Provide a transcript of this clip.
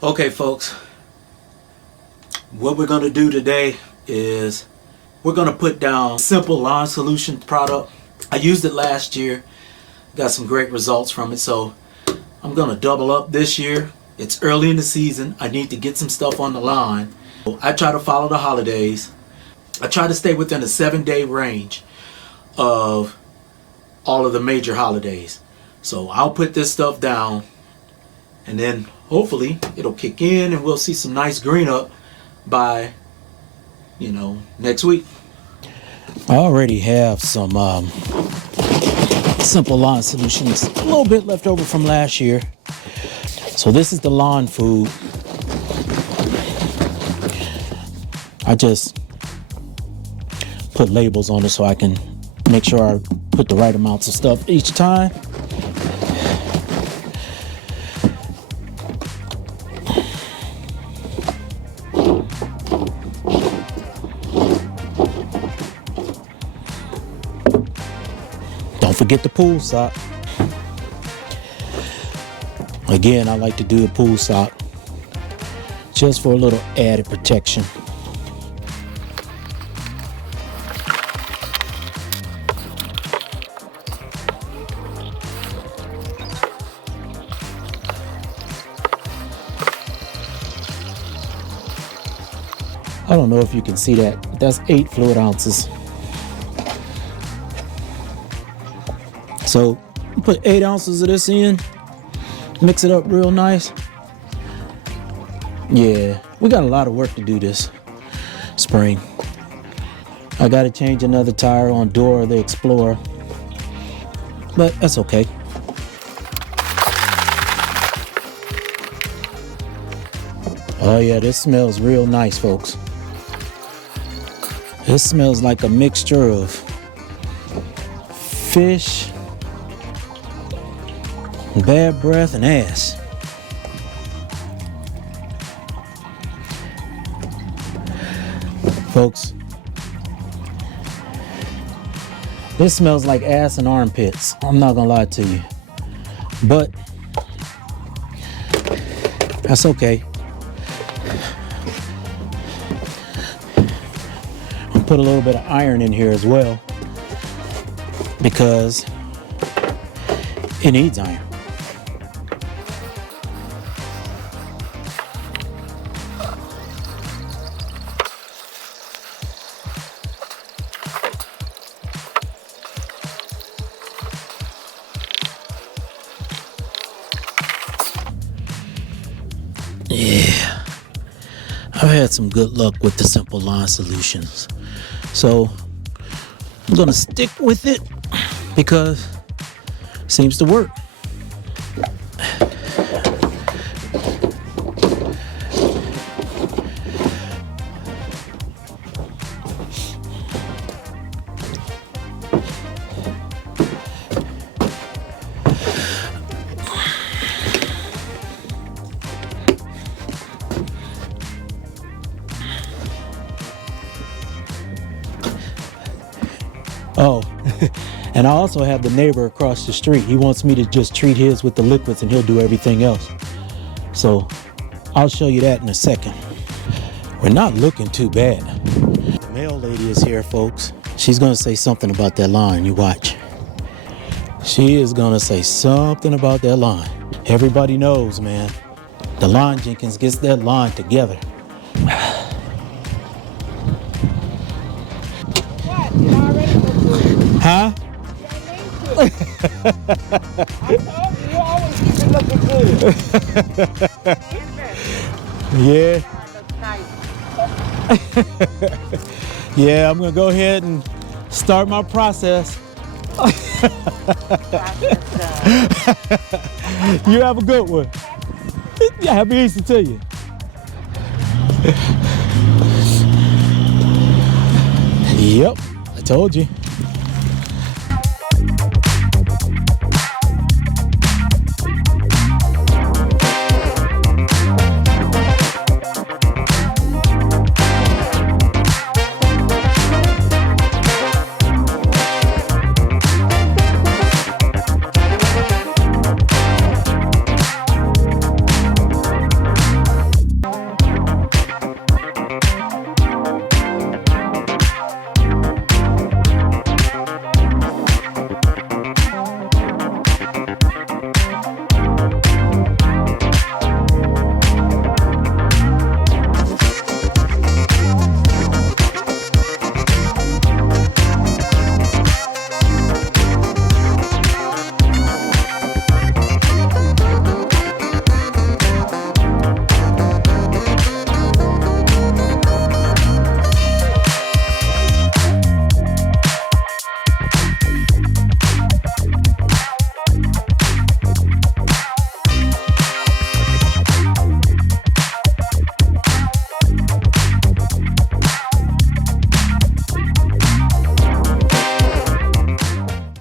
Okay, folks, what we're going to do today is we're going to put down simple lawn solution product. I used it last year, got some great results from it, so I'm going to double up this year. It's early in the season. I need to get some stuff on the line. I try to follow the holidays. I try to stay within a 7-day range of all of the major holidays. So I'll put this stuff down, and then hopefully it'll kick in and we'll see some nice green up by, next week. I already have some simple lawn solutions, a little bit left over from last year. So this is the lawn food. I just put labels on it so I can make sure I put the right amounts of stuff each time. Don't forget the pool sock. Again, I like to do a pool sock just for a little added protection. I don't know if you can see that, but that's 8 fluid ounces. So put 8 ounces of this in, mix it up real nice. Yeah, we got a lot of work to do this spring. I got to change another tire on Dora the Explorer, but that's okay. Oh yeah, this smells real nice, folks. This smells like a mixture of fish, bad breath, and ass. Folks, this smells like ass and armpits. I'm not gonna lie to you, but that's okay. I'll put a little bit of iron in here as well because it needs iron. Yeah, I've had some good luck with the simple lawn solutions, so I'm gonna stick with it because it seems to work. Oh, and I also have the neighbor across the street. He wants me to just treat his with the liquids and he'll do everything else. So I'll show you that in a second. We're not looking too bad. The mail lady is here, folks. She's gonna say something about that lawn. You watch. She is gonna say something about that lawn. Everybody knows, man. The lawn Jenkins gets that lawn together. Huh? I told you, you always keep it looking good. Yeah. Yeah, I'm gonna go ahead and start my process. You have a good one. Yeah, happy Easter to you. Yep, I told you.